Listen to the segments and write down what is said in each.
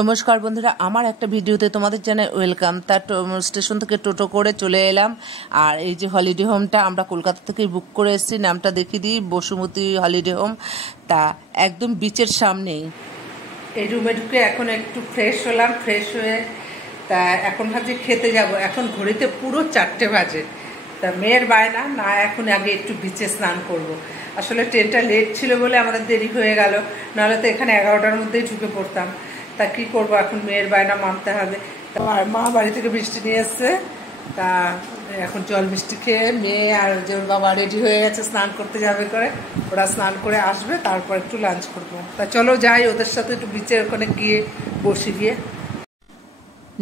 নমস্কার বন্ধুরা, আমার একটা ভিডিওতে তোমাদের জানাই ওয়েলকাম। তার স্টেশন থেকে টোটো করে চলে এলাম। আর এই যে হলিডে হোমটা আমরা কলকাতা থেকেই বুক করে এসেছি, নামটা দেখিয়ে দিই, বসুমতী হলিডে হোম। তা একদম বিচের সামনেই। এই রুমে ঢুকে এখন একটু ফ্রেশ হলাম, ফ্রেশ হয়ে তা এখন ভাবছি খেতে যাব। এখন ঘড়িতে পুরো 4টে বাজে। তা মেয়ের বায়না না, এখন আগে একটু বিচে স্নান করব। আসলে ট্রেনটা লেট ছিল বলে আমাদের দেরি হয়ে গেল, নাহলে তো এখানে 11টার মধ্যেই ঢুকে পড়তাম। তা কী করবো, এখন মেয়ের বায়না মানতে হবে। আর মা বাড়ি থেকে মিষ্টি নিয়ে এসছে, তা এখন জল মিষ্টি খেয়ে মেয়ে আর যে ওর বাবা রেডি হয়ে গেছে, স্নান করতে যাবে করে। ওরা স্নান করে আসবে, তারপর একটু লাঞ্চ করবো। তা চলো যাই ওদের সাথে একটু বিচের ওখানে গিয়ে বসে গিয়ে।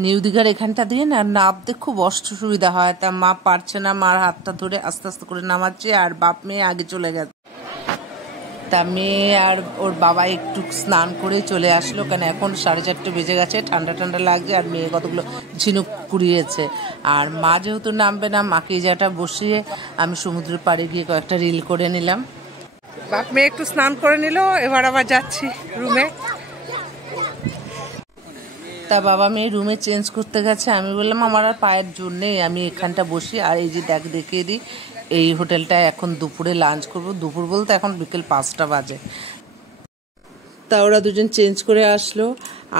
নিউ দীঘার এখানটা দিয়ে না নামতে খুব অসুবিধা হয়। তা মা পারছে না, মার হাতটা ধরে আস্তে আস্তে করে নামাচ্ছে, আর বাপ মেয়ে আগে চলে গেছে। তা মেয়ে আর ওর বাবা একটু স্নান করে চলে আসলো, কেন এখন 4:30 বেজে গেছে, ঠান্ডা ঠান্ডা লাগছে। আর মেয়ে কতগুলো ঝিনুক কুড়িয়েছে। আর মা যেহেতু নামবে না, মাকে যাটা বসিয়ে আমি সমুদ্রের পাড়ে গিয়ে কয়েকটা রিল করে নিলাম। বাপ মেয়ে একটু স্নান করে নিল, এবার আবার যাচ্ছি রুমে। তা বাবা মেয়ে রুমে চেঞ্জ করতে গেছে। আমি বললাম আমার আর পায়ের জোর নেই, আমি এখানটা বসি। আর এই যে দেখিয়ে দিই, এই হোটেলটায় এখন দুপুরে লাঞ্চ করব। দুপুর বলতে এখন বিকেল 5টা বাজে। তা ওরা দুজন চেঞ্জ করে আসলো,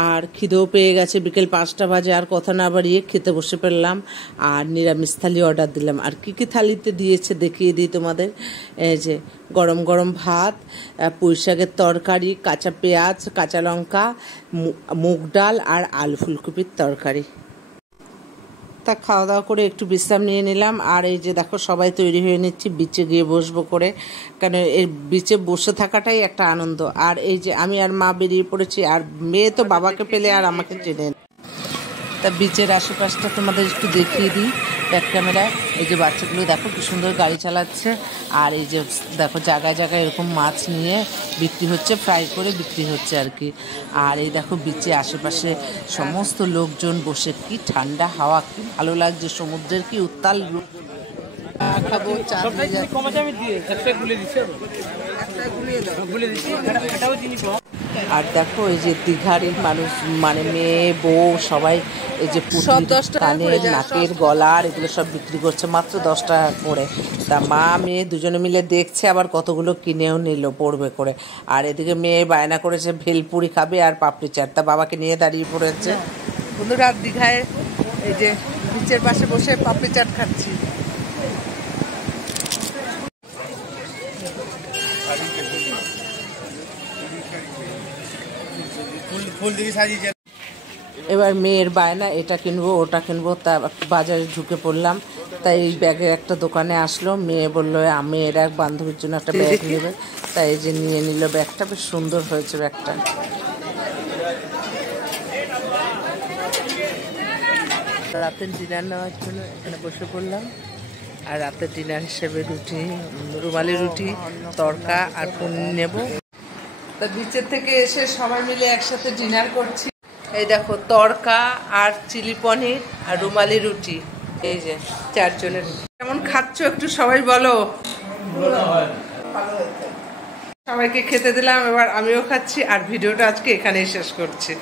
আর খিদেও পেয়ে গেছে, বিকেল 5টা বাজে। আর কথা না বাড়িয়ে খেতে বসে পড়লাম। আর নিরামিষ থালি অর্ডার দিলাম। আর কী কী থালিতে দিয়েছে দেখিয়ে দিই তোমাদের। এই যে গরম গরম ভাত, পুঁই শাকের তরকারি, কাঁচা পেঁয়াজ, কাঁচা লঙ্কা, মুগ ডাল আর আলু ফুলকপির তরকারি। তা খাওয়া দাওয়া করে একটু বিশ্রাম নিয়ে নিলাম। আর এই যে দেখো সবাই তৈরি হয়ে নিচ্ছি বিচে গিয়ে বসবো করে, কারণ এই বিচে বসে থাকাটাই একটা আনন্দ। আর এই যে আমি আর মা বেরিয়ে পড়েছি, আর মেয়ে তো বাবাকে পেলে আর আমাকে চেনে। তা বিচের আশেপাশটা তোমাদের একটু দেখিয়ে দিই ব্যাক ক্যামেরায়। এই যে বাচ্চাগুলো দেখো কি সুন্দর গাড়ি চালাচ্ছে। আর এই যে দেখো জায়গায় জায়গায় এরকম মাছ নিয়ে বিক্রি হচ্ছে, ফ্রাই করে বিক্রি হচ্ছে আর কি। আর এই দেখো বিচে আশেপাশে সমস্ত লোকজন বসে, কি ঠান্ডা হাওয়া, কি ভালো লাগছে, সমুদ্রের কি উত্তাল রূপ। খাবো চা। আর দেখো এই যে দীঘার মানুষ, মানে মেয়ে বউ সবাই এই যে কানের, নাকের, গলার এগুলো সব বিক্রি করছে মাত্র 10 টাকা করে। তা মা মেয়ে দুজনে মিলে দেখছে, আবার কতগুলো কিনেও নিল পড়বে করে। আর এদিকে মেয়ে বায়না করেছে ভেলপুরি খাবে আর পাপড়ি চাট। তা বাবাকে নিয়ে দাঁড়িয়ে পড়েছে। বন্ধুরা দীঘায় এই যে বিচের পাশে বসে পাপড়ি চাট খাচ্ছি। এবার মেয়ের বায়না এটা কিনবো ওটা কিনবো, তা বাজারে ঢুকে পড়লাম। তাই এই ব্যাগের একটা দোকানে আসলো, মেয়ে বললো মেয়ের এক বান্ধবীর জন্য একটা ব্যাগ নেবে। তাই এই যে নিয়ে নিল ব্যাগটা, বেশ সুন্দর হয়েছে ব্যাগটা। রাতের ডিনার নেওয়ার জন্য এখানে বসে পড়লাম। আর রাতের ডিনার হিসেবে রুটি, রুমালি রুটি, তড়কা আর পনির নেব। তা বিচের থেকে এসে সবাই মিলে একসাথে ডিনার করছি। এই দেখো তড়কা আর চিলি পনির আর রুমালি রুটি, এই যে 4 জনের। কেমন খাচ্ছ একটু সবাই বলো। সবাইকে খেতে দিলাম, এবার আমিও খাচ্ছি। আর ভিডিওটা আজকে এখানেই শেষ করছি।